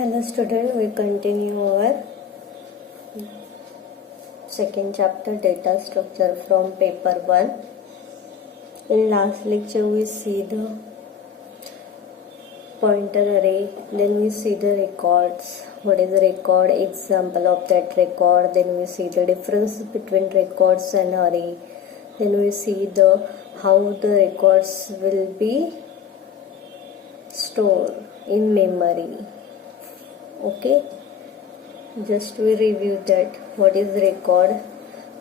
Hello student, we continue our second chapter data structure from paper 1. In last lecture we see the pointer array, then we see the records, what is the record, example of that record, then we see the difference between records and array, then we see the how the records will be stored in memory. Okay, just we review that. What is record?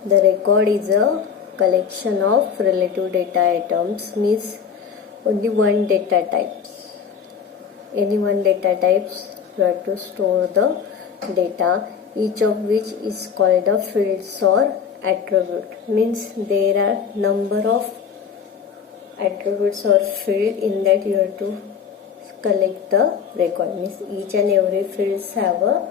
The record is a collection of relative data items, means only one data types. Any one data types you have to store the data, each of which is called a fields or attribute. Means there are number of attributes or field in that you have to collect the record. Means each and every fields have a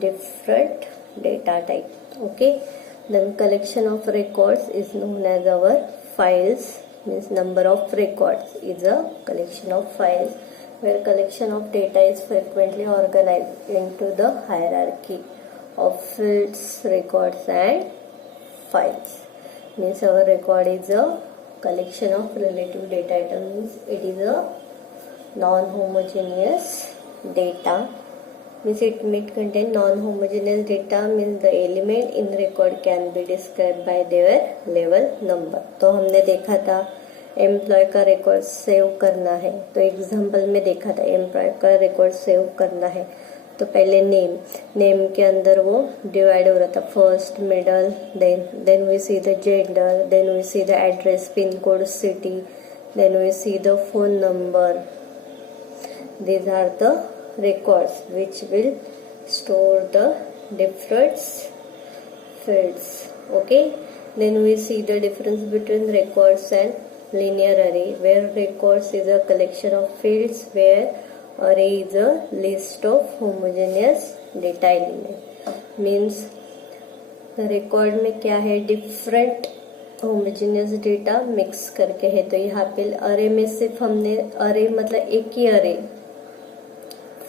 different data type. Okay, then collection of records is known as our files. Means number of records is a collection of files, where collection of data is frequently organized into the hierarchy of fields, records and files. Means our record is a collection of relative data items. It is a non-homogeneous data. Means it may contain non-homogeneous data, means the element in record can be described by their level number. तो हमने देखा था employ का record save करना है, तो example में देखा था एम्प्लॉय का रिकॉर्ड सेव करना है तो पहले नेम के अंदर वो डिवाइड हो रहा था, first middle, then we see the gender, then we see the address, pin code, city, then we see the phone number. These are the records which will store the different fields. Okay, then we see the difference between records and linear array, where records is a collection of fields, where array is a list of homogeneous data element. Means the record में क्या है, different homogeneous data mix करके है. तो यहाँ पे array में सिर्फ हमने array मतलब एक ही array,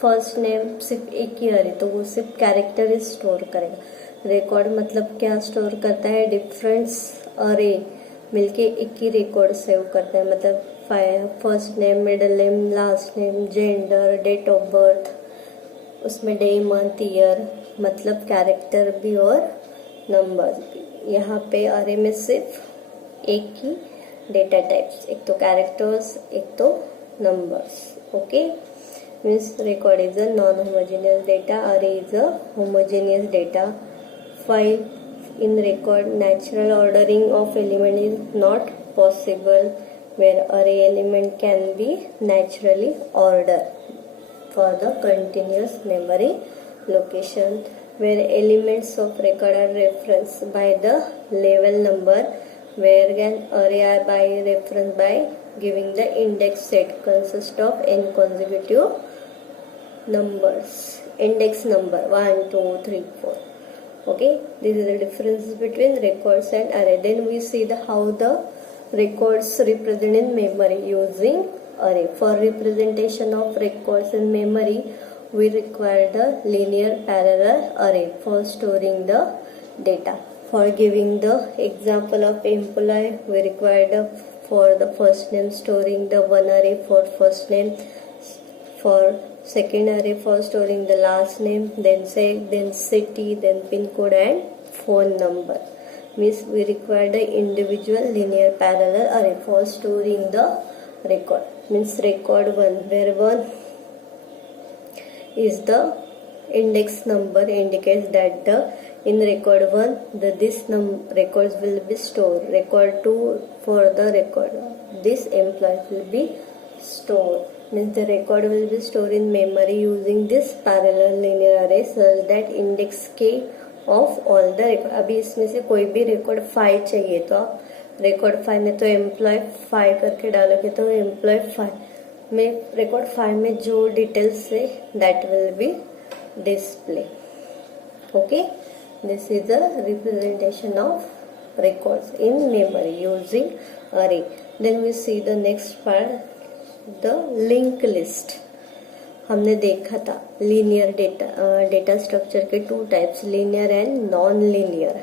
फर्स्ट नेम सिर्फ एक ही अरे, तो वो सिर्फ कैरेक्टर ही स्टोर करेगा. रिकॉर्ड मतलब क्या स्टोर करता है, डिफरेंस अरे मिलके एक ही रिकॉर्ड सेव करता है. मतलब first name, middle name, last name, gender, date of birth, उसमें डे, मंथ, ईयर, मतलब कैरेक्टर भी और नंबर भी. यहाँ पे अरे में सिर्फ एक ही डेटा टाइप्स, एक तो कैरेक्टर्स, एक तो numbers. Okay, means record is a non-homogeneous data, array is a homogeneous data. File in record, natural ordering of element is not possible, where array element can be naturally ordered for the continuous memory location, where elements of record are referenced by the level number, where an array are by reference by giving the index set consists of n consecutive numbers, index number 1 2 3 4. Okay, this is the difference between records and array. Then we see the how the records represent in memory using array. For representation of records in memory, we require the linear parallel array for storing the data. For giving the example of employee, we require the for the first name storing the one array for first name, for second array for storing the last name, then city, then pin code and phone number. Means we require the individual linear parallel array for storing the record. Means record 1, where 1 is the index number, indicates that the in record 1 this records will be stored. Record 2 for the record this employee will be stored. Means the record will be stored in memory using this parallel linear array such that index k of all the record. अभी इसमें से कोई भी record 5 चाहिए तो आप record 5 में तो एम्प्लॉय 5 करके डालोगे तो एम्प्लॉय 5 में रिकॉर्ड 5 में जो डिटेल्स है that will be display. Okay, this is the representation of records in memory using array. Then we see the next part, the linked list. हमने देखा था लीनियर डेटा स्ट्रक्चर के two types, linear and non linear.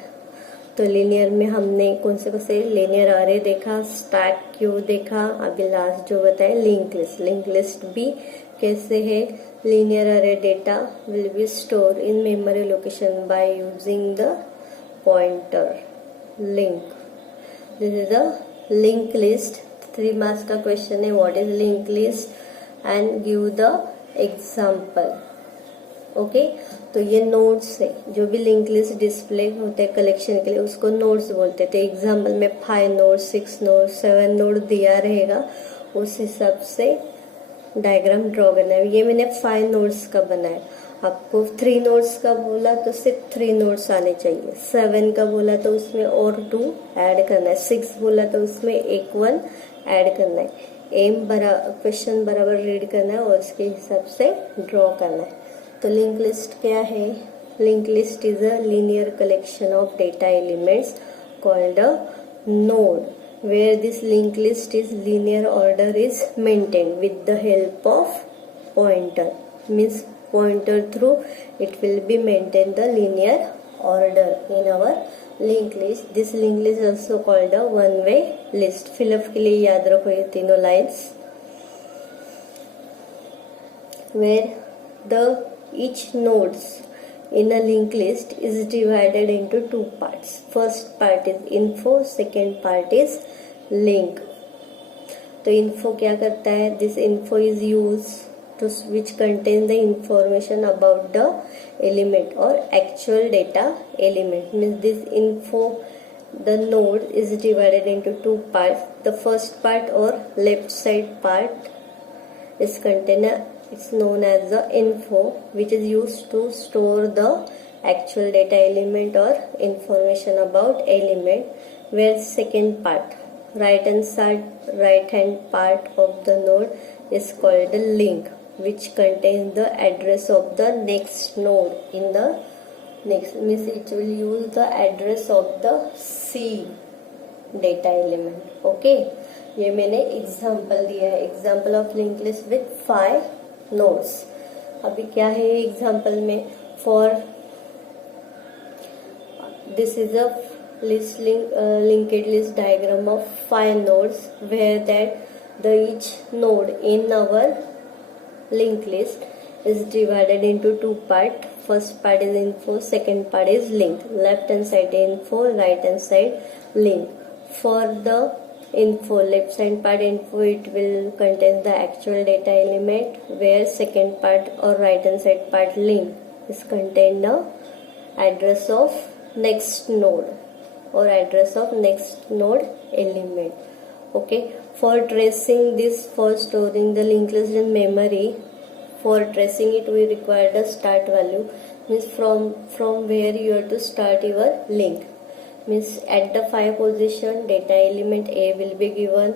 तो linear में हमने कौन से linear array देखा, स्टैक क्यू देखा, अभी लास्ट जो बताए लिंक लिस्ट। लिंक लिस्ट भी कैसे है, linear array data will be store in memory location by using the pointer link. This is the link list. 3 marks का क्वेश्चन है, what is link list and give the example. Okay तो ये nodes है, जो भी link list display होते हैं collection के लिए उसको नोड्स बोलते थे। एग्जाम्पल में 5 नोड, 6 नोड, 7 नोड दिया रहेगा, उस हिसाब से डायग्राम ड्रॉ करना है। ये मैंने 5 नोड्स का बनाया। आपको 3 नोड्स का बोला तो सिर्फ 3 नोड्स आने चाहिए, 7 का बोला तो उसमें और 2 ऐड करना है, 6 बोला तो उसमें एक 1 ऐड करना है। क्वेश्चन बराबर रीड करना है और उसके हिसाब से ड्रॉ करना है। तो लिंक लिस्ट क्या है? Link list is a linear collection of data elements called a node, where this linked list is linear order is maintained with the help of pointer. Means pointer through it will be maintained the linear order in our linked list. This linked list is also called a one-way list. Fill up के लिए याद रखो ये तीनों lines, where the each nodes in a linked list is divided into 2 parts. First part is info, second part is link. तो info क्या करता है? This info is used to which contains the information about the element or actual data element. Means this info, the node is divided into 2 parts. The first part or left side part is container, it's known as the info, which is used to store the actual data element or information about element. Where second part, right hand part of the node is called the link, which contains the address of the next node in the next. Means it will use the address of the C data element. Okay, ये मैंने example दिया है, example of link list with 5 nodes. अभी क्या है example में, for this is a list linked list diagram of 5 nodes, where that the each node in our linked list is divided into 2 parts. First part is info, second part is link. Left hand side info, right hand side link. For the info, left side part info, it will contain the actual data element, where second part or right hand side part link is contain the address of next node or address of next node element. Okay, for tracing this, for storing the linked list in memory, for tracing it we require the start value. Means from where you have to start your link. Means at the 5 position data element A will be given,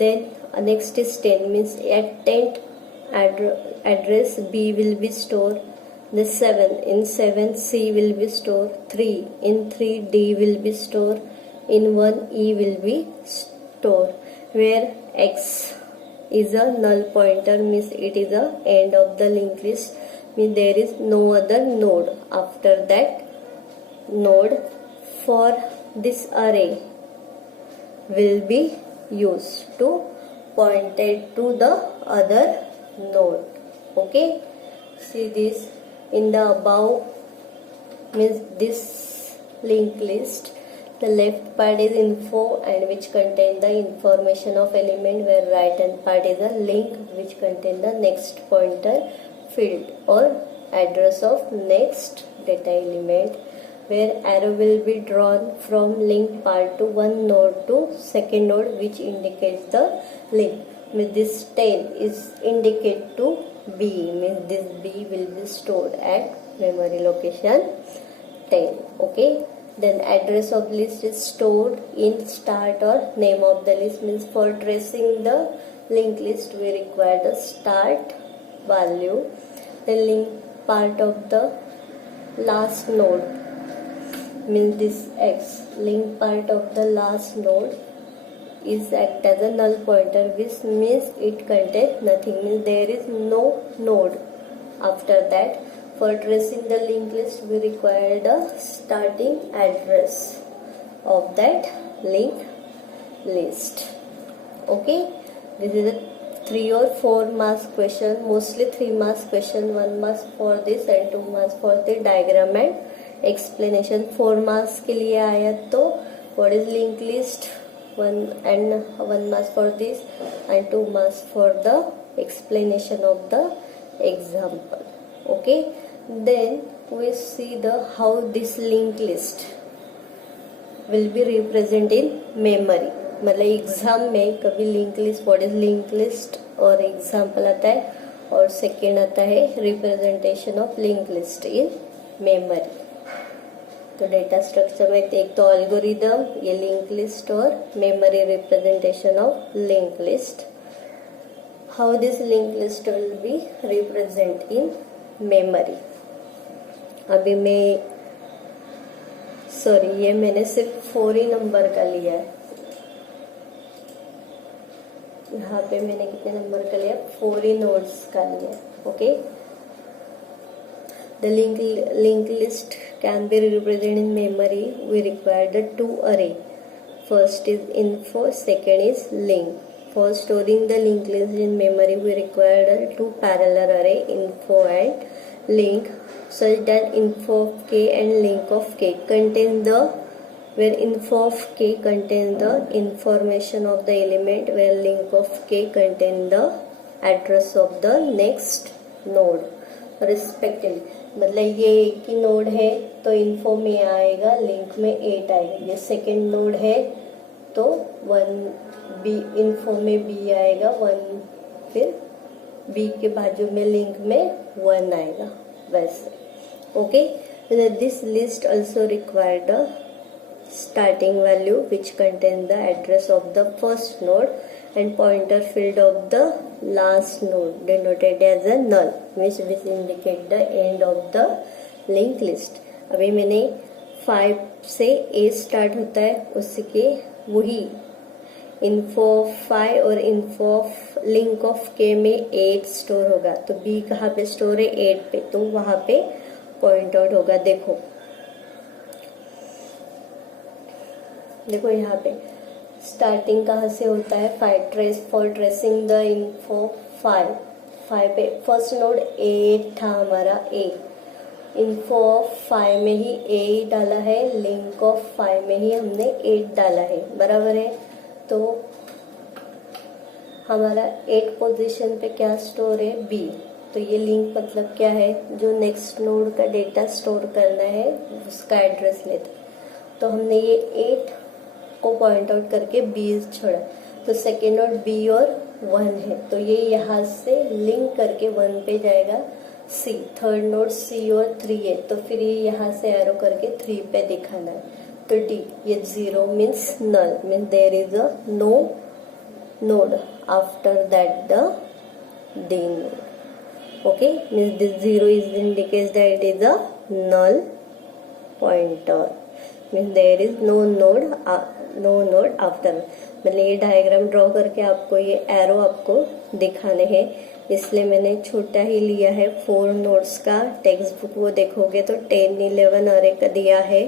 then next is 10, means at 10th address B will be stored, the 7 in 7 C will be stored, 3 in 3 D will be stored, in 1 E will be stored. Where X is a null pointer, means it is a end of the linked list, means there is no other node after that node. For this array will be used to point it to the other node. Okay, see this in the above, means this linked list, the left part is info and which contain the information of element, where right hand part is a link which contain the next pointer field or address of next data element, where arrow will be drawn from link part to one node to second node, which indicates the link. Means this 10 is indicate to B, means this B will be stored at memory location 10. Okay, then address of list is stored in start or name of the list. Means for tracing the linked list we require the start value, the link part of the last node, means this X link part of the last node is act as a null pointer, which means it contains nothing, means there is no node. After that, for tracing the linked list, we require the starting address of that linked list. Okay, this is a 3 or 4 marks question, mostly 3 marks question, 1 marks for this and 2 marks for the diagram and explanation. 4 marks के लिए आया तो what is linked list, 1 marks for this and 2 marks for the explanation of the example. Okay, then we see the how this linked list will be represented in memory. मतलब exam में कभी link list, what is link list और example आता है, और second आता है representation of link list in memory. तो डेटा स्ट्रक्चर में एक तो एल्गोरिदम, ये लिंक लिस्ट और memory representation of link list. How this link list will be represent in memory. अभी मैं सॉरी, ये मैंने सिर्फ 4 ही नंबर का लिया है. यहाँ पे मैंने कितने नंबर का लिया, 4 ही नोड्स का लिया. Okay, the link list can be represented in memory. We require the 2 array. First is info, second is link. For storing the linked list in memory, we require the 2 parallel array, info and link, such that info of k and link of k contain the, where info of k contains the information of the element, where link of k contains the address of the next node respectively. मतलब ये एक ही node है तो info में आएगा, link में 8 आएगा. ये सेकेंड नोड है तो 1 बी, इन्फो में b आएगा 1, फिर b के बाजू में लिंक में 1 आएगा वैसे. Okay, this list also require the starting value which contains the address of the first node and pointer field of the last node denoted as a null, which indicate the end of the linked list. अभी मैंने 5 से A start होता है, उसके वही info of 5 और info of link of k में 8 store होगा. तो B कहाँ पे स्टोर है, 8 पे, तो वहां पे पॉइंट आउट होगा. देखो यहाँ पे स्टार्टिंग कहाँ से होता है, 5 trace for tracing the info 5 पे फर्स्ट नोड 8 था हमारा. ए इन्फो ऑफ 5 में ही 8 डाला है, लिंक ऑफ 5 में ही हमने 8 डाला है, बराबर है. तो हमारा 8 पोजीशन पे क्या स्टोर है, बी. तो ये लिंक मतलब क्या है, जो नेक्स्ट नोड का डेटा स्टोर करना है उसका एड्रेस लेता है. तो हमने ये 8 को पॉइंट आउट करके b छोड़ा, तो सेकेंड नोड b और 1 है, तो ये यहाँ से लिंक करके 1 पे जाएगा c. थर्ड नोड c और 3 है, तो फिर ये यहाँ से एरो करके 3 पे दिखाना है. तो d, ये 0 means null, means there is a no node after that the d node. Okay, means this 0 is indicates that it is a null pointer, means there is no node after. मतलब ये diagram draw करके आपको ये arrow आपको दिखाने हैं, इसलिए मैंने छोटा ही लिया है. 4 नोड्स का टेक्स्ट बुक वो देखोगे तो 10, 11 अरे का दिया है,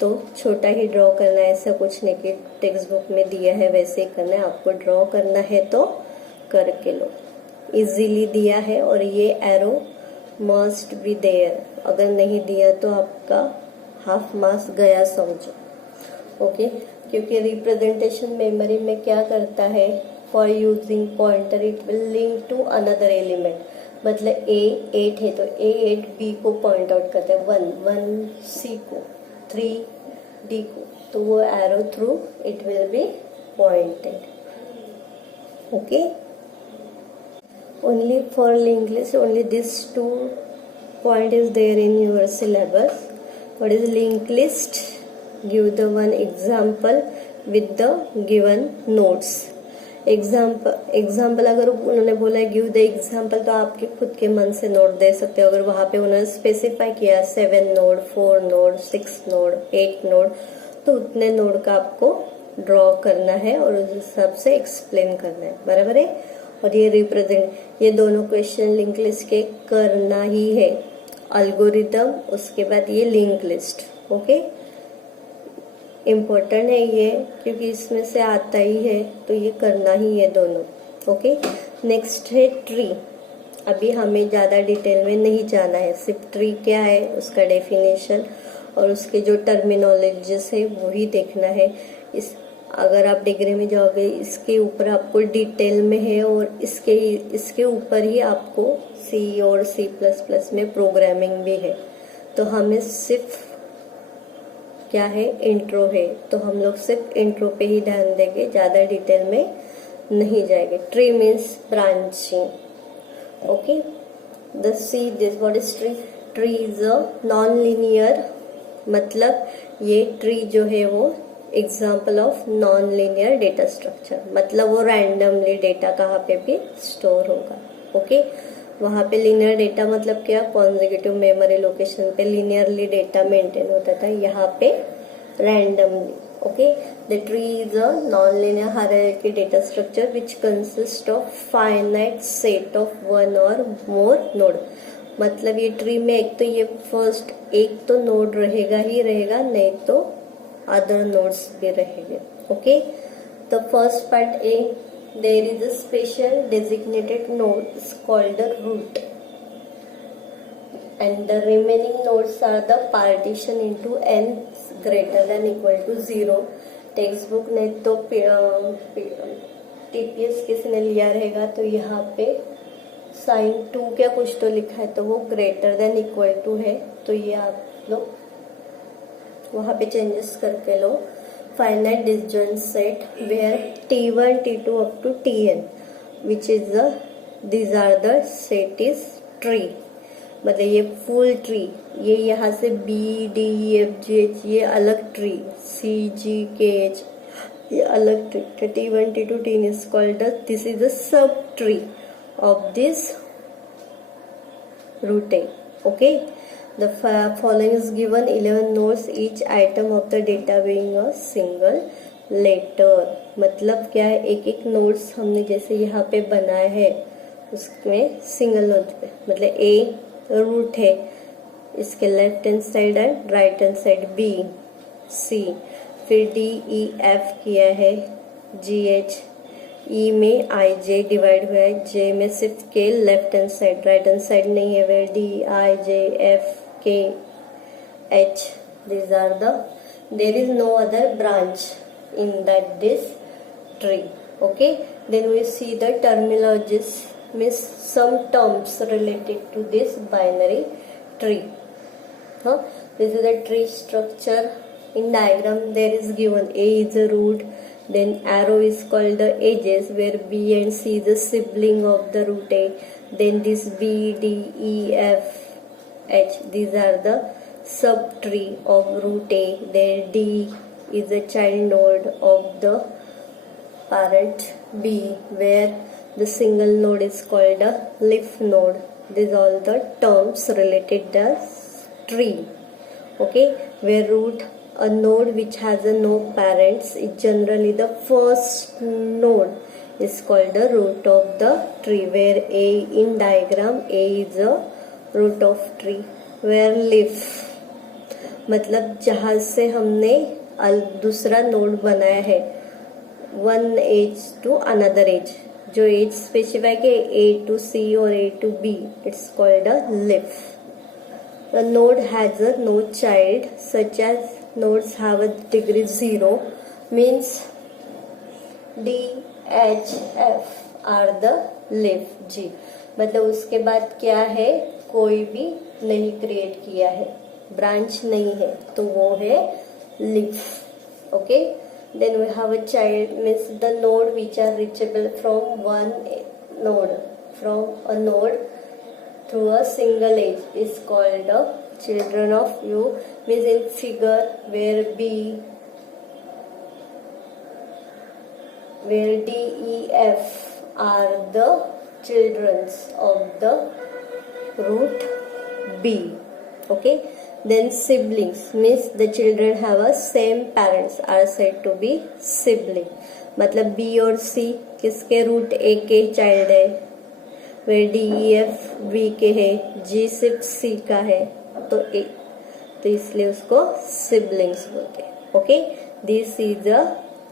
तो छोटा ही ड्रॉ करना है. ऐसा कुछ नहीं कि टेक्स्ट बुक में दिया है वैसे ही करना है. आपको ड्रॉ करना है तो करके लो, इजीली दिया है. और ये एरो मस्ट बी देयर, अगर नहीं दिया तो आपका हाफ मार्क्स गया समझो. ओके, क्योंकि रिप्रेजेंटेशन मेमोरी में क्या करता है, for using pointer it will link to another element. मतलब a 8 है तो a 8 b को पॉइंट आउट करता है, 1 c को, 3 d को, तो वो arrow through it will be pointed. Okay, only for linked list only this 2 point is there in your syllabus. What is linked list? Give the one example with the given nodes. Example अगर उन्होंने बोला give the example, तो आपके खुद के मन से note दे सकते हो. अगर वहां पे उन्होंने स्पेसिफाई किया 7 नोड, 4 नोड, 6 नोड, 8 नोड, तो उतने नोड का आपको ड्रॉ करना है और उस हिसाब से एक्सप्लेन करना है, बराबर है। और ये रिप्रेजेंट, ये दोनों क्वेश्चन लिंक लिस्ट के करना ही है। अल्गोरिदम, उसके बाद ये लिंक लिस्ट, ओके। इम्पोर्टेंट है ये क्योंकि इसमें से आता ही है, तो ये करना ही है दोनों, ओके। नेक्स्ट है ट्री। अभी हमें ज़्यादा डिटेल में नहीं जाना है, सिर्फ ट्री क्या है उसका डेफिनेशन और उसके जो टर्मिनोलॉजीज है वही देखना है। इस अगर आप डिग्री में जाओगे इसके ऊपर आपको डिटेल में है और इसके ऊपर ही आपको सी और C++ में प्रोग्रामिंग भी है। तो हमें सिर्फ क्या है, इंट्रो है, तो हम लोग सिर्फ इंट्रो पे ही ध्यान देंगे, ज़्यादा डिटेल में नहीं जाएंगे। Tree means branching, okay. The see this what is tree? Tree is a non linear, मतलब ये ट्री जो है वो example of non linear data structure, मतलब वो रैंडमली डेटा कहाँ पे भी स्टोर होगा, ओके। वहाँ पे लीनियर डेटा मतलब क्या, कॉन्जिक्यूटिव मेमोरी लोकेशन पे लीनियरली डेटा मेंटेन होता था, यहाँ पे randomly, okay. The tree is a non linear hierarchy data structure which consist of finite set of one और मोर नोड। मतलब ये ट्री में एक तो ये फर्स्ट एक तो नोड रहेगा ही रहेगा, नहीं तो अदर नोड्स भी रहेंगे, okay. The first part A, there is a special designated node is called the root and the remaining nodes are the partition into n greater than equal to 0। Text book ने तो TPS किसी ने लिया रहेगा तो यहाँ पे sign 2 क्या कुछ तो लिखा है, तो वो ग्रेटर देन इक्वल टू है, तो ये आप लोग वहाँ पे चेंजेस करके लो। finite disjoint set where T1, T2 up to Tn which is the these are the set is tree। मतलब ये फुल ट्री, ये यहाँ से B D E F G H ये अलग tree, C G K H ये अलग tree, T1 T2 Tn is called the this is the sub tree of this root A, okay। The following is given 11 nodes, each item of the data being a single letter। मतलब क्या है, एक एक nodes हमने जैसे यहाँ पे बनाया है उसमें सिंगल नोड पे, मतलब A रूट है, इसके left hand side and right hand side B C, फिर D E F किया है, G H, E में I J डिवाइड हुआ है, J में सिर्फ K left hand side, right hand side नहीं है, where D I J F K H these are the there is no other branch in that this tree, okay। Then we see the terminologies, means some terms related to this binary tree, this is the tree structure। in diagram there is given A is a root, then arrow is called the edges where B and C is the sibling of the root A, then this B D E F H these are the subtree of root A, there D is a child node of the parent B where the single node is called a leaf node। These all the terms related to tree, okay। Where root, a node which has a no parents, is generally the first node is called the root of the tree, where A in diagram A is a root of tree, where leaf मतलब जहाँ से हमने दूसरा node बनाया है, one edge to another edge, जो edge specify के A to C और A to B, it's called a leaf। The node has a no child, such as nodes have a degree 0 means D H F are the leaf G, मतलब उसके बाद क्या है, कोई भी नहीं क्रिएट किया है, ब्रांच नहीं है, तो वो है leaf, okay. Then we have a child means the node which are reachable from one node, from a node through a single edge is called a children of you, means in figure where B where D E F are the children of the root B, okay। Then siblings means the children have a same parents are said to be sibling. मतलब B और C किसके root A के child है, वे D E F B के है, G सिर्फ C का है तो A, तो इसलिए उसको siblings बोलते हैं. Okay, this is the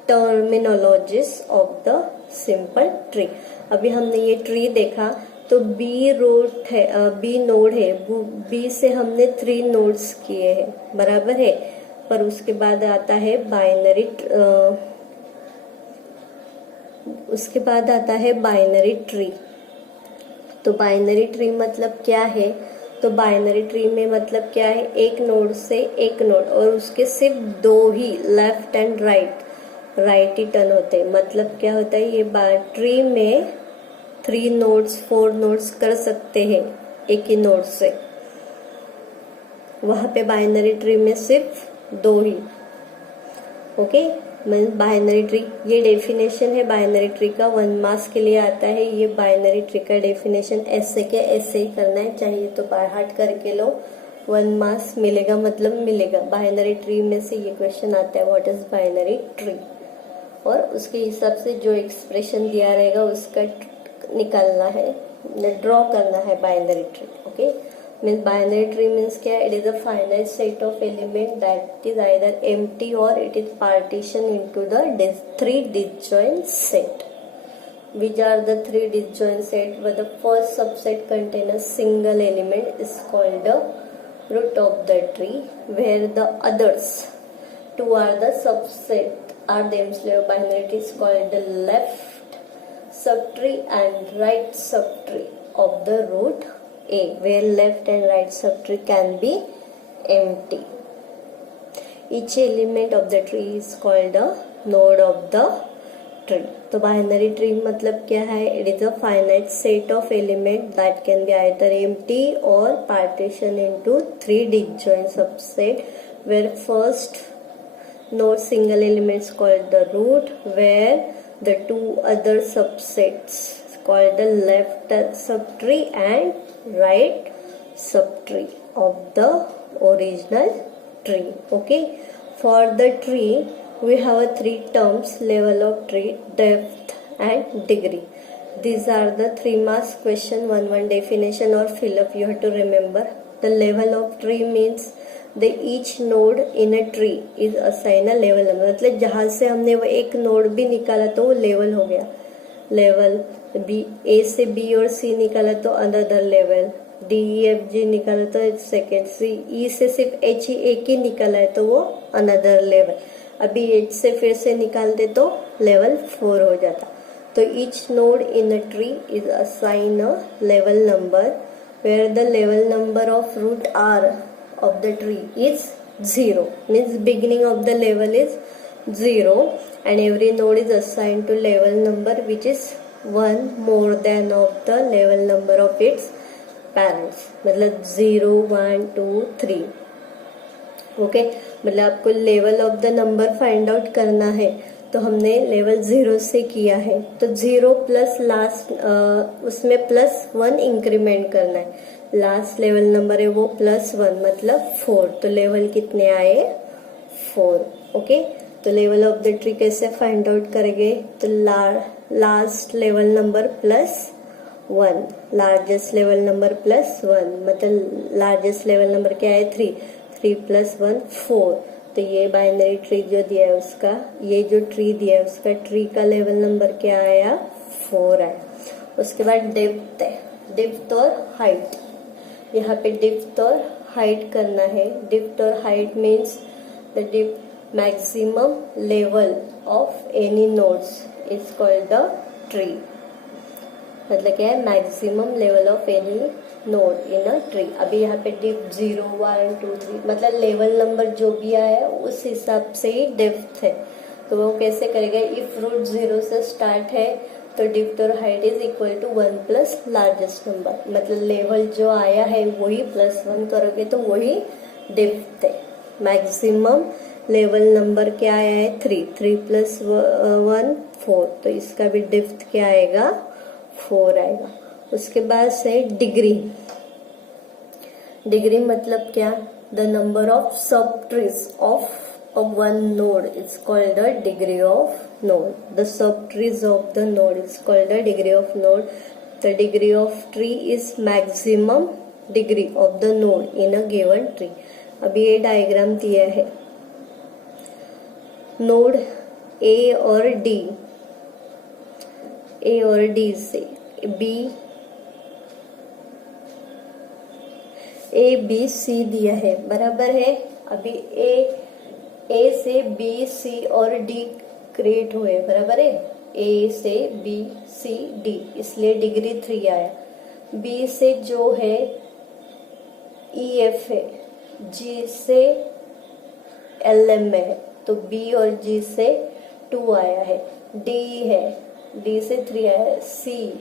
terminologies of the simple tree. अभी हमने ये ट्री देखा तो बी रूट है, बी नोड है, बी से हमने 3 नोड्स किए हैं, बराबर है. पर उसके बाद आता है बाइनरी, उसके बाद आता है बाइनरी ट्री. तो बाइनरी ट्री मतलब क्या है, तो बाइनरी ट्री में मतलब क्या है, एक नोड से एक नोड और उसके सिर्फ 2 ही लेफ्ट एंड राइट ही टर्न होते हैं. मतलब क्या होता है, ये ट्री में 3 नोड्स 4 नोड्स कर सकते हैं एक ही नोड से, वहां पे बाइनरी ट्री में सिर्फ 2 ही. ओके, मीन्स बाइनरी ट्री, ये डेफिनेशन है बाइनरी ट्री का, 1 मार्क्स के लिए आता है. ये बाइनरी ट्री का डेफिनेशन ऐसे के ऐसे ही करना है, चाहिए तो बाय हार्ट करके लो, 1 मार्क्स मिलेगा, मतलब मिलेगा. बाइनरी ट्री में से ये क्वेश्चन आता है, व्हाट इज बाइनरी ट्री, और उसके हिसाब से जो एक्सप्रेशन दिया रहेगा उसका निकालना है, ड्रॉ करना है binary tree. Okay, means binary tree means क्या, it is a finite set of element that is either empty or it is partition into the 3 disjoint set. Which are the 3 disjoint set? Where the first subset contains a single element is called the root of the tree, where the others 2 are the subset are themselves binary tree is called the left subtree and right subtree of the root A, where left and right subtree can be empty. Each element of the tree is called a node of the tree. तो binary tree मतलब क्या है, it is a finite set of element that can be either empty और partition into 3 disjoint subset, where first node single elements called the root, where the 2 other subsets called the left subtree and right subtree of the original tree. Okay, for the tree we have a 3 terms, level of tree, depth and degree. These are the 3 marks question, 1 definition or fill up you have to remember. The level of tree means the each node in a tree is assigned a level number. मतलब जहां से हमने वो एक node भी निकाला तो वो लेवल हो गया, लेवल बी, ए से बी और सी निकाला तो another level, D E F G निकाला तो सेकेंड, सी ई से सिर्फ एच ही एक ही निकाला है तो वो अनदर लेवल. अभी एच से फिर से निकाल दे तो लेवल 4 हो जाता. तो each node in a tree is assign a level number, where the level number of root are of the tree is 0, means beginning of the level is 0 and every node is assigned to level number which is 1 more than of the level number of its parents. मतलब 0 1 2 3. Okay, मतलब आपको level of the number find out करना है तो हमने level 0 से किया है, तो 0 प्लस लास्ट उसमें +1 इंक्रीमेंट करना है. लास्ट लेवल नंबर है वो +1 मतलब 4, तो लेवल कितने आए 4. ओके, तो लेवल ऑफ द ट्री कैसे फाइंड आउट करेंगे, तो last level number +1, largest level number +1, मतलब लार्जेस्ट लेवल नंबर क्या है 3 + 1 4. तो ये बाइनरी ट्री जो दिया है उसका, ये जो ट्री दिया है उसका ट्री का लेवल नंबर क्या आया 4 आया. उसके बाद डेप्थ है, डेप्थ और हाइट. यहाँ पे डेप्थ और हाइट करना है. डेप्थ और height means the depth maximum level of any nodes is called the tree. मतलब क्या है, maximum level of any node in a tree. अभी यहाँ पे डेप्थ 0 1 2 3 मतलब लेवल नंबर जो भी आया उस हिसाब से ही डेप्थ है. तो वो कैसे करेगा, इफ रूट 0 से स्टार्ट है तो डेप्थ और height is equal to 1 plus largest number, मतलब लेवल जो आया है वही +1 करोगे तो वही डेप्थ है. मैक्सिमम लेवल नंबर क्या आया है 3 + 1 4, तो इसका भी डेप्थ क्या आएगा 4 आएगा. उसके बाद से डिग्री. डिग्री मतलब क्या, the number of subtrees of a one node is called the degree of node. The subtrees of the node is called the degree of node. The degree of tree is maximum degree of the node in a given tree. अभी ये diagram दिया है, node A और D, ए और D से B, A B C दिया है, बराबर है। अभी ए से बी सी और डी क्रिएट हुए, बराबर है। ए से बी सी डी, इसलिए डिग्री 3 आया। बी से जो है ई एफ है, जी से एल एम है, तो बी और जी से 2 आया है। डी है, डी से 3 आया है। सी,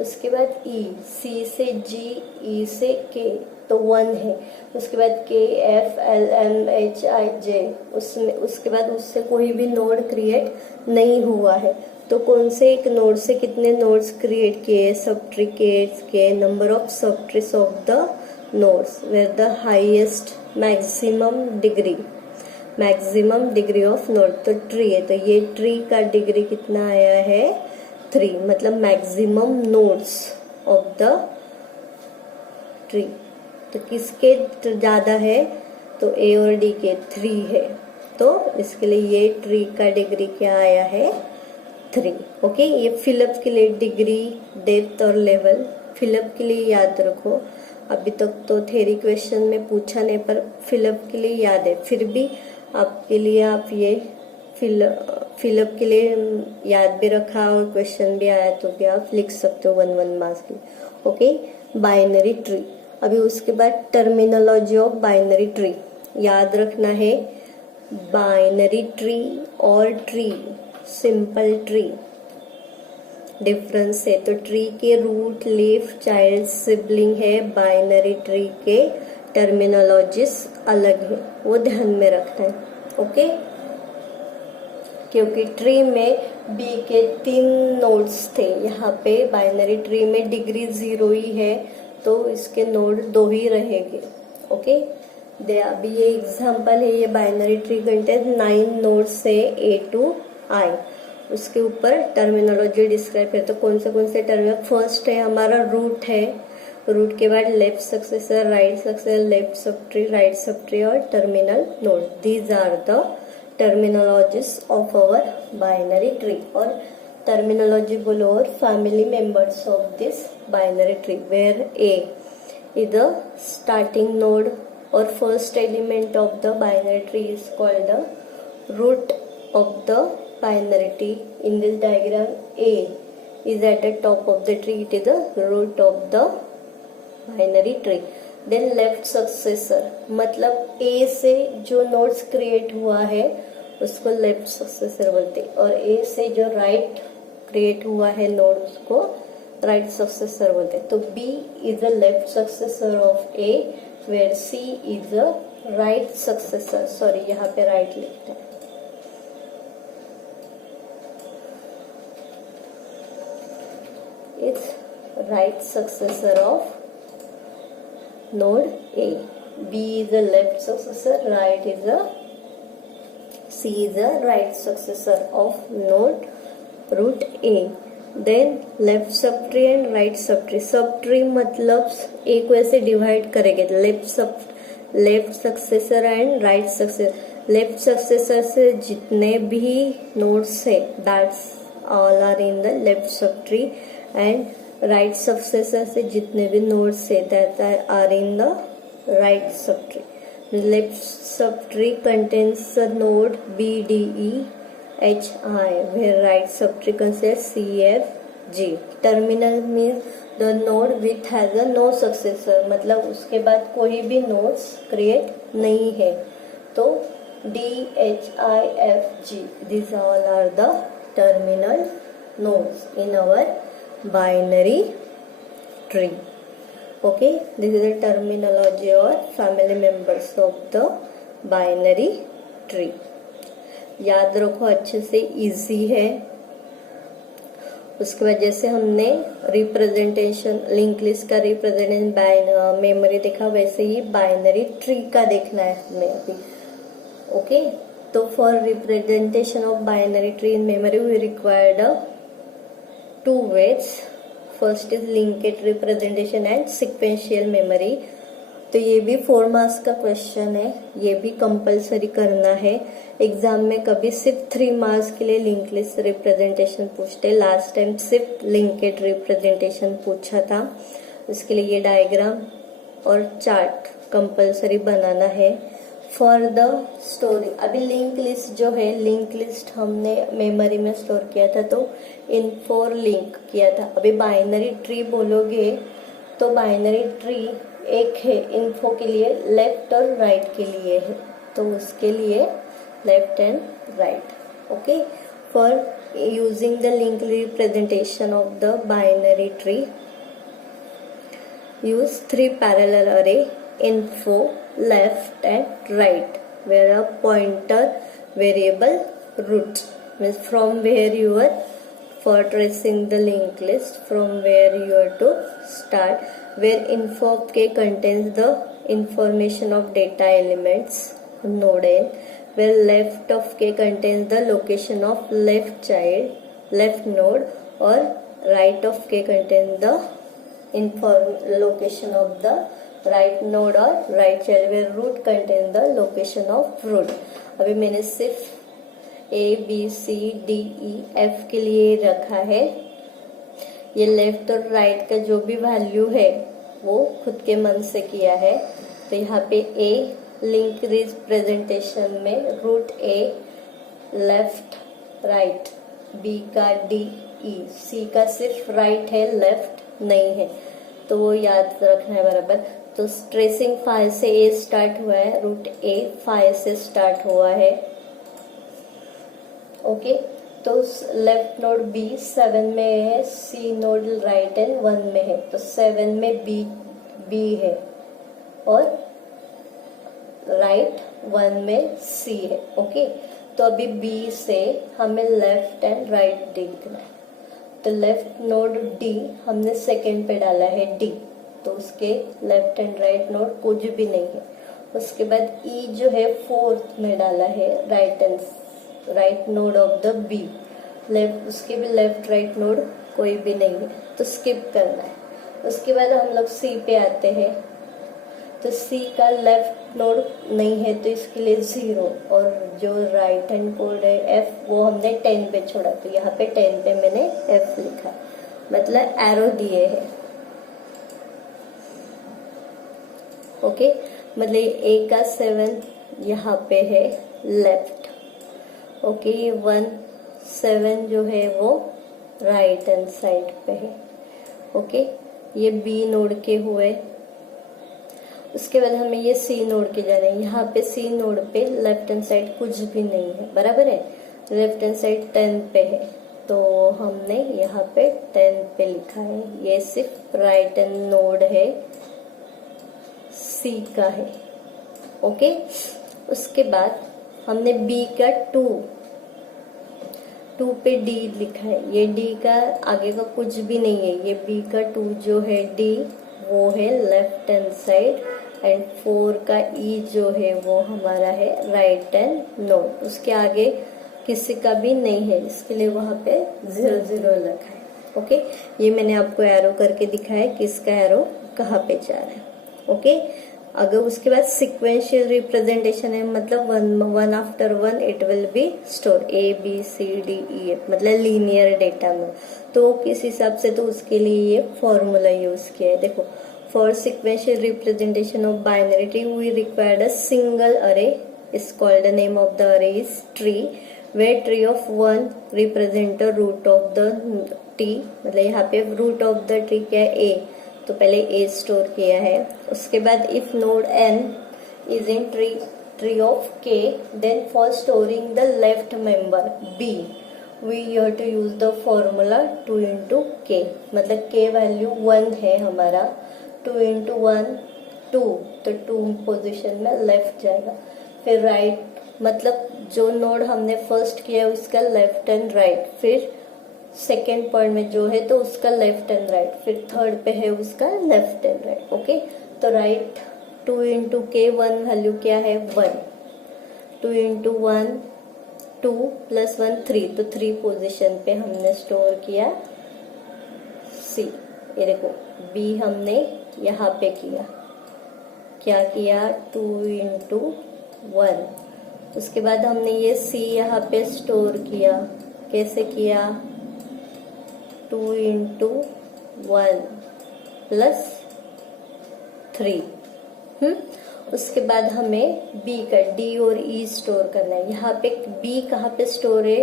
उसके बाद ई, सी से जी, ई से के, तो 1 है। उसके बाद के F L M H I J, उसमें उसके बाद उससे कोई भी नोड क्रिएट नहीं हुआ है। तो कौन से एक नोड से कितने नोड्स क्रिएट किए, सब ट्री के number of subtrees of the nodes where the highest maximum degree of node. तो ट्री है, तो ये ट्री का डिग्री कितना आया है, 3, मतलब maximum nodes of the tree. तो किसके ज्यादा है, तो ए और डी के 3 है, तो इसके लिए ये ट्री का डिग्री क्या आया है, 3। ओके, ये फिलअप के लिए डिग्री, डेप्थ और लेवल फिलअप के लिए याद रखो। अभी तक तो थ्योरी क्वेश्चन में पूछा नहीं, पर फिलअप के लिए याद है। फिर भी आपके लिए आप ये फिलअप के लिए याद भी रखा और क्वेश्चन भी आया तो भी आप लिख सकते हो 1 मार्क्स की। Okay, binary tree. अभी उसके बाद टर्मिनोलॉजी ऑफ बाइनरी ट्री याद रखना है। बाइनरी ट्री और ट्री, सिंपल ट्री डिफरेंस है। तो ट्री के रूट, लीफ, चाइल्ड, सिबलिंग है। बाइनरी ट्री के टर्मिनोलॉजीज अलग है, वो ध्यान में रखना है। ओके, क्योंकि ट्री में बी के 3 नोड्स थे, यहाँ पे बाइनरी ट्री में डिग्री 0 ही है, तो इसके नोड 2 ही रहेंगे। ओके, अभी ये एग्जांपल है, ये बाइनरी ट्री कंटेन 9 नोड्स से ए टू आई। उसके ऊपर टर्मिनोलॉजी डिस्क्राइब है, तो कौन से टर्मिनल। फर्स्ट है हमारा रूट है, रूट के बाद left successor, right successor, left subtree, right subtree और terminal node. These are the terminologies of our binary tree. और terminology below are family members of this binary tree, where A is the starting node or first element of the binary tree is called the root of the binary tree. In this diagram, A is at the top of the tree, it is the root of the binary tree. Then left successor, मतलब A से जो nodes create हुआ है उसको left successor बोलते हैं, और A से जो राइट क्रिएट हुआ है नोड उसको राइट सक्सेसर बोलते हैं। तो B is a left successor of A, where C is a right successor. Sorry, यहाँ पे राइट लिखते हैं। It's right successor of node A. B is a left successor, right is a C is a right successor of node root A. Then left subtree and right subtree. Subtree मतलब A को ऐसे divide करेंगे, left successor and right successor. Left successor से जितने भी nodes है that's all are in the left subtree, and right successor से जितने भी नोड्स है that are in the right subtree. The left subtree contains the node B, D, E, H, I, where right subtree contains C, F, G. Terminal means the node which has a no successor, मतलब उसके बाद कोई भी nodes create नहीं है। तो D, H, I, F, G, these all are the terminal nodes in our binary tree. Okay, this is the terminology or family members of the binary tree. याद रखो अच्छे से, इजी है। उसके बाद जैसे हमने रिप्रेजेंटेशन लिंक लिस्ट का रिप्रेजेंटेशन मेमोरी देखा, वैसे ही बाइनरी ट्री का देखना है हमें अभी। ओके, तो for representation of binary tree in memory we required to ways. First is linked representation and sequential memory. तो ये भी 4 मार्क्स का क्वेश्चन है, ये भी कंपलसरी करना है एग्जाम में। कभी सिर्फ 3 मार्क्स के लिए लिंक लिस्ट रिप्रेजेंटेशन पूछते, लास्ट टाइम सिर्फ लिंकेड रिप्रेजेंटेशन पूछा था। इसके लिए ये डायग्राम और चार्ट कंपलसरी बनाना है। फॉर द स्टोरी, अभी लिंक लिस्ट जो है, लिंक लिस्ट हमने मेमोरी में स्टोर किया था तो इन्फो लिंक किया था। अभी बाइनरी ट्री बोलोगे तो बाइनरी ट्री एक है इन्फो के लिए, लेफ्ट और राइट के लिए है, तो उसके लिए left and right. Okay, for using the link representation of the binary tree, use 3 parallel array info left and right where a pointer variable root means from where you are for tracing the linked list, from where you are to start, where info k contains the information of data elements node n, where left of k contains the location of left node, or right of k contains the location of the right node or right child, where root contains the location of root। अभी मैंने सिर्फ ABCDEF के लिए रखा है। ये left और right का जो भी वैल्यू है वो खुद के मन से किया है। तो यहाँ पे A लिंक रिप्रेजेंटेशन में root A left right, B का DE, C का सिर्फ राइट है, लेफ्ट नहीं है, तो वो याद रखना है बराबर। तो ट्रेसिंग 5 से A स्टार्ट हुआ है, रूट A 5 से स्टार्ट हुआ है। ओके, तो लेफ्ट नोड B 7 में है, C नोड राइट एंड 1 में है, तो 7 में B है और राइट 1 में C है। ओके, तो अभी B से हमें लेफ्ट एंड राइट देखना है। तो लेफ्ट नोड D हमने सेकंड पे डाला है D, तो उसके लेफ्ट एंड राइट नोड कुछ भी नहीं है। उसके बाद E जो है 4th में डाला है, right node of the B, left, उसके भी लेफ्ट राइट नोड कोई भी नहीं है, तो स्किप करना है। उसके बाद हम लोग C पे आते हैं, तो C का लेफ्ट नोड नहीं है तो इसके लिए 0, और जो राइट हैंड कोड है F वो हमने 10 पे छोड़ा, तो यहाँ पे 10 पे मैंने F लिखा, मतलब एरो दिए है। ओके, मतलब A का 7 यहाँ पे है लेफ्ट। ओके, ये 1 7 जो है वो राइट हैंड साइड पे है। ओके, ये B नोड के हुए। उसके बाद हमें ये C नोड के जाना है। यहाँ पे C नोड पे लेफ्ट हैंड साइड कुछ भी नहीं है, बराबर है, लेफ्ट हैंड साइड 10 पे है, तो हमने यहाँ पे 10 पे लिखा है। ये सिर्फ राइट हैंड नोड है, C का है। ओके, उसके बाद हमने B का 2 पे D लिखा है। ये D का आगे का कुछ भी नहीं है, ये B का 2 जो है D वो है लेफ्ट हैंड साइड, एंड 4 का E जो है वो हमारा है राइट हैंड नोड, उसके आगे किसी का भी नहीं है, इसके लिए वहां पे 0 0 लिखा है। ओके, ये मैंने आपको एरो करके दिखाया है किसका एरो कहाँ पे जा रहा है। ओके, अगर उसके बाद सिक्वेंशियल रिप्रेजेंटेशन है, मतलब one after one it will be store ABCDEF, मतलब लीनियर डेटा में, तो किस हिसाब से, तो उसके लिए ये फॉर्मूला यूज किया है। देखो, for sequential representation of binary tree we required a single array, is called the name of the array is tree, where tree of 1 represent the root of the T, मतलब यहाँ पे root of the tree क्या है A, तो पहले A store किया है। उसके बाद if node N is in tree of K, then for storing the left member B we have to use the formula 2 into K, मतलब K वैल्यू 1 है हमारा, 2 into 1 2, तो 2 पोजिशन में लेफ्ट जाएगा। फिर राइट, मतलब जो नोड हमने फर्स्ट किया है उसका लेफ्ट एंड राइट, फिर सेकेंड पॉइंट में जो है तो उसका लेफ्ट एंड राइट, फिर थर्ड पे है उसका लेफ्ट एंड राइट। ओके, तो राइट 2 इंटू के 1 वैल्यू क्या है 1, 2 इंटू 1 2 प्लस 1 3, तो 3 पोजीशन पे हमने स्टोर किया सी। ये देखो बी हमने यहाँ पे किया, क्या किया 2 इंटू 1, उसके बाद हमने ये सी यहाँ पे स्टोर किया, कैसे किया 2 इंटू 1 प्लस 3। उसके बाद हमें बी का डी और ई स्टोर करना है। यहाँ पे बी कहाँ पे स्टोर है,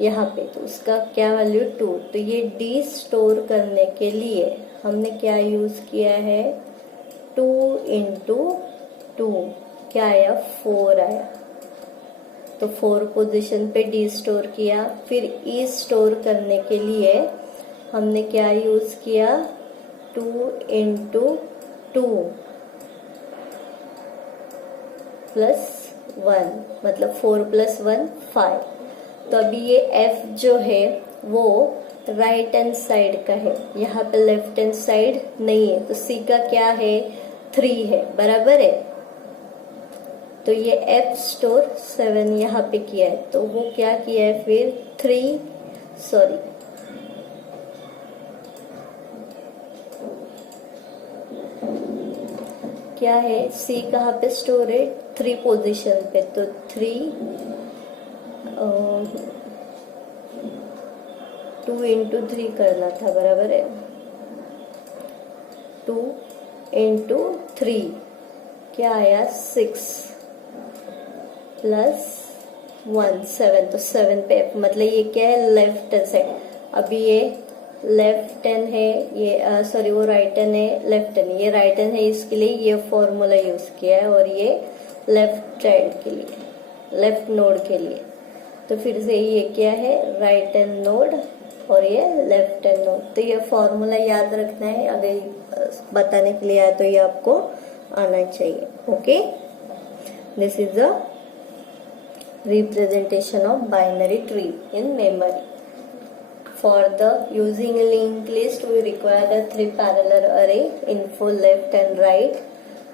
यहाँ पे, तो उसका क्या वैल्यू 2, तो ये डी स्टोर करने के लिए हमने क्या यूज किया है 2 इंटू 2, क्या आया 4 आया, तो 4 पोजीशन पे डी स्टोर किया। फिर ई स्टोर करने के लिए हमने क्या यूज किया 2 इंटू 2 प्लस 1, मतलब 4 प्लस 1 5। तो अभी ये एफ जो है वो राइट हैंड साइड का है, यहाँ पे लेफ्ट हैंड साइड नहीं है, तो सी का क्या है 3 है, बराबर है। तो ये एफ स्टोर 7 यहाँ पे किया है, तो वो क्या किया है फिर 3 सॉरी क्या है सी कहाँ पे स्टोर है 3 पोजीशन पे, तो 3 2 इंटू 3 करना था, बराबर है 2 इंटू 3 क्या आया 6 प्लस 1 7, तो 7 पे मतलब ये क्या है लेफ्ट हैंड साइड। अभी ये लेफ्ट हैंड है, ये सॉरी वो राइट हैंड है, लेफ्ट हैंड, ये राइट हैंड है, इसके लिए ये फॉर्मूला यूज किया है, और ये लेफ्ट साइड के लिए, लेफ्ट नोड के लिए। तो फिर से ये क्या है राइट हैंड नोड और ये लेफ्ट हैंड नोड, तो ये फॉर्मूला याद रखना है, अगर बताने के लिए आया तो ये आपको आना चाहिए। Okay, this is the representation of binary tree in memory. For the using linked list, we require the 3 parallel array in full left and right,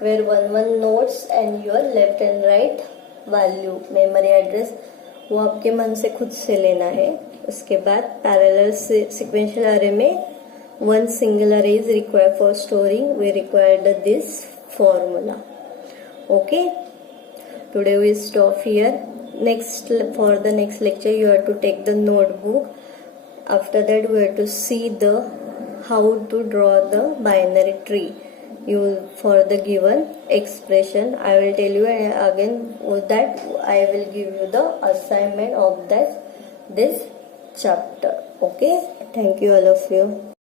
where 1 nodes and your left and right value memory address वो आपके मन से खुद से लेना है। उसके बाद parallel sequential array में 1 single array is required for storing. We required this formula. Okay, today we stop here. Next, for the next lecture you have to take the notebook. After that we have to see the how to draw the binary tree you for the given expression. I will tell you again that I will give you the assignment of this chapter. Okay, thank you all of you.